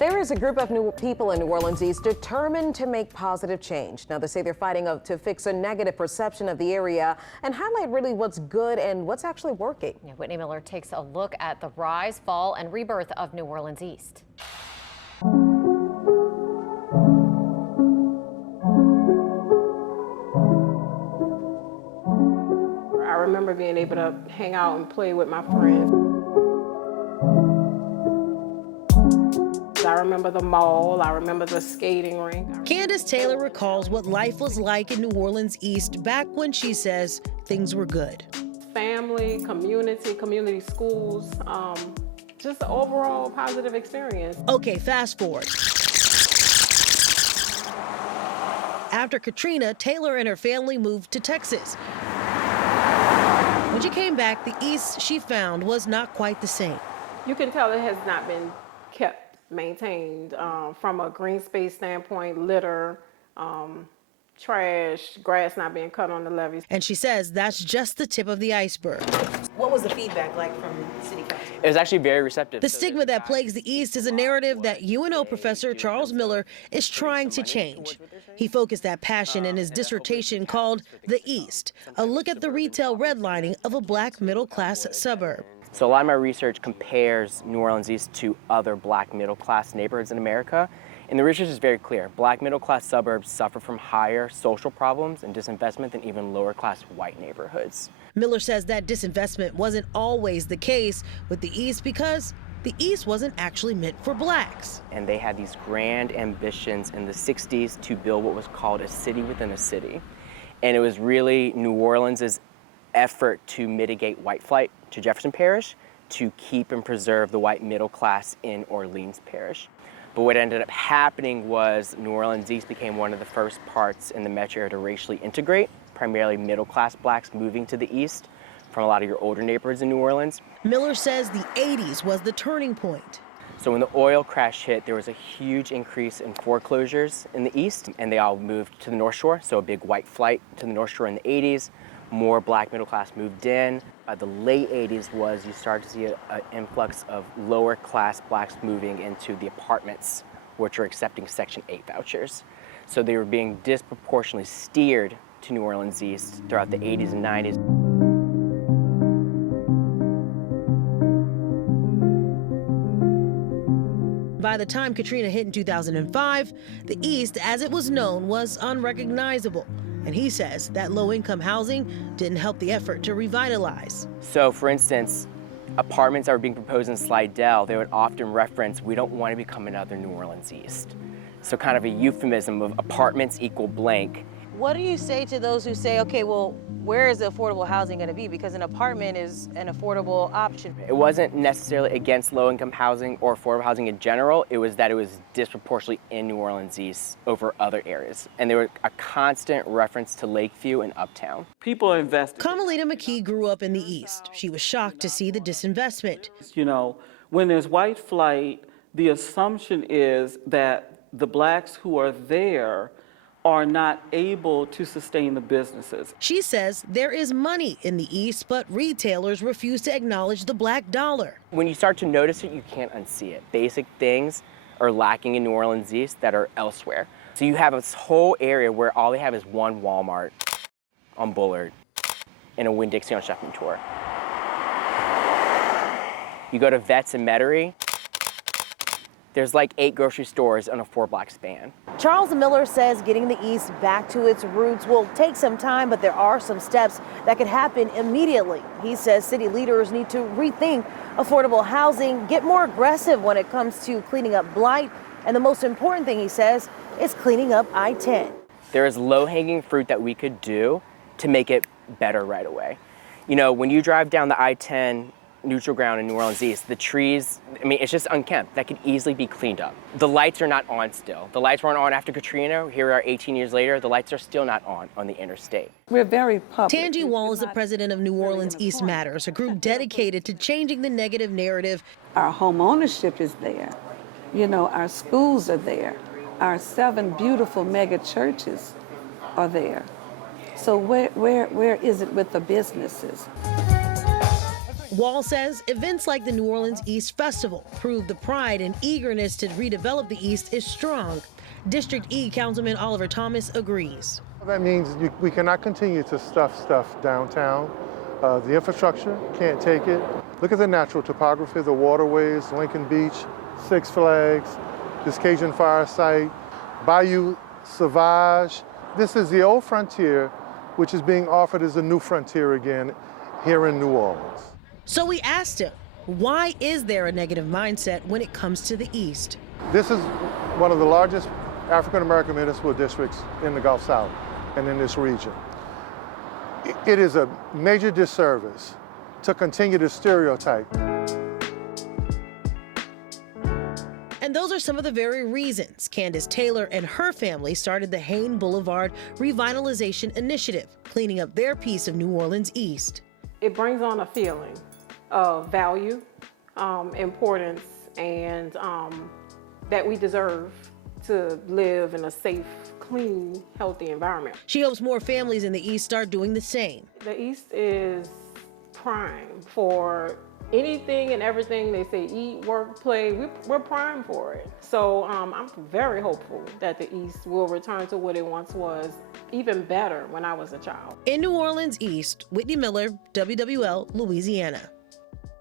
There is a group of new people in New Orleans East determined to make positive change. Now, they say they're fighting to fix a negative perception of the area and highlight really what's good and what's actually working. Yeah, Whitney Miller takes a look at the rise, fall, and rebirth of New Orleans East. I remember being able to hang out and play with my friends. I remember the mall, I remember the skating rink. Candace Taylor recalls what life was like in New Orleans East back when she says things were good. Family, community schools, just an overall positive experience. Okay, fast forward. After Katrina, Taylor and her family moved to Texas. When she came back, the East she found was not quite the same. You can tell it has not been kept, maintained from a green space standpoint, litter, trash, grass not being cut on the levees. And she says that's just the tip of the iceberg. What was the feedback like from City Council? It was actually very receptive. The stigma that plagues the East is a narrative that UNO professor Charles Miller is trying to change. He focused that passion in his dissertation called The East, a look at the retail redlining of a black middle-class suburb. So a lot of my research compares New Orleans East to other black middle-class neighborhoods in America. And the research is very clear. Black middle-class suburbs suffer from higher social problems and disinvestment than even lower-class white neighborhoods. Miller says that disinvestment wasn't always the case with the East because the East wasn't actually meant for blacks. And they had these grand ambitions in the 60s to build what was called a city within a city. And it was really New Orleans' effort to mitigate white flight to Jefferson Parish to keep and preserve the white middle class in Orleans Parish. But what ended up happening was New Orleans East became one of the first parts in the metro area to racially integrate, primarily middle class blacks moving to the east from a lot of your older neighborhoods in New Orleans. Miller says the 80s was the turning point. So when the oil crash hit, there was a huge increase in foreclosures in the east, and they all moved to the North Shore, so a big white flight to the North Shore in the 80s. More black middle class moved in. By the late 80s was you started to see an influx of lower class blacks moving into the apartments, which are accepting Section 8 vouchers. So they were being disproportionately steered to New Orleans East throughout the 80s and 90s. By the time Katrina hit in 2005, the East, as it was known, was unrecognizable. And he says that low-income housing didn't help the effort to revitalize. So, for instance, apartments that were being proposed in Slidell, they would often reference, we don't want to become another New Orleans East. So kind of a euphemism of apartments equal blank. What do you say to those who say, okay, well, where is the affordable housing going to be? Because an apartment is an affordable option. It wasn't necessarily against low-income housing or affordable housing in general. It was that it was disproportionately in New Orleans East over other areas. And there was a constant reference to Lakeview and Uptown. People invest. Carmelita McKee grew up in the East. She was shocked to see the disinvestment. You know, when there's white flight, the assumption is that the blacks who are there are not able to sustain the businesses. She says there is money in the East, but retailers refuse to acknowledge the black dollar. When you start to notice it, you can't unsee it. Basic things are lacking in New Orleans East that are elsewhere. So you have this whole area where all they have is one Walmart on Bullard and a Winn-Dixie on Shepherd Tour. You go to Vets and Metairie, there's like 8 grocery stores on a 4-block span. Charles Miller says getting the East back to its roots will take some time, but there are some steps that could happen immediately. He says city leaders need to rethink affordable housing, get more aggressive when it comes to cleaning up blight, and the most important thing, he says, is cleaning up I-10. There is low-hanging fruit that we could do to make it better right away. You know, when you drive down the I-10 neutral ground in New Orleans East, the trees, I mean, it's just unkempt. That could easily be cleaned up. The lights are not on still. The lights weren't on after Katrina. Here we are 18 years later. The lights are still not on the interstate. We're very public. Tangi Wall is the president of New Orleans East Matters, a group dedicated to changing the negative narrative. Our home ownership is there. You know, our schools are there. Our 7 beautiful mega churches are there. So where is it with the businesses? Wall says events like the New Orleans East Festival prove the pride and eagerness to redevelop the East is strong. District E Councilman Oliver Thomas agrees. That means we cannot continue to stuff downtown. The infrastructure can't take it. Look at the natural topography, the waterways, Lincoln Beach, Six Flags, this Cajun Fire site, Bayou Sauvage. This is the old frontier, which is being offered as a new frontier again here in New Orleans. So we asked him, why is there a negative mindset when it comes to the East? This is one of the largest African American municipal districts in the Gulf South and in this region. It is a major disservice to continue to stereotype. And those are some of the very reasons Candace Taylor and her family started the Hain Boulevard Revitalization Initiative, cleaning up their piece of New Orleans East. It brings on a feeling of value, importance, and that we deserve to live in a safe, clean, healthy environment. She hopes more families in the East start doing the same. The East is prime for anything and everything they say, eat, work, play, we're prime for it. So I'm very hopeful that the East will return to what it once was, even better when I was a child. In New Orleans East, Whitney Miller, WWL, Louisiana.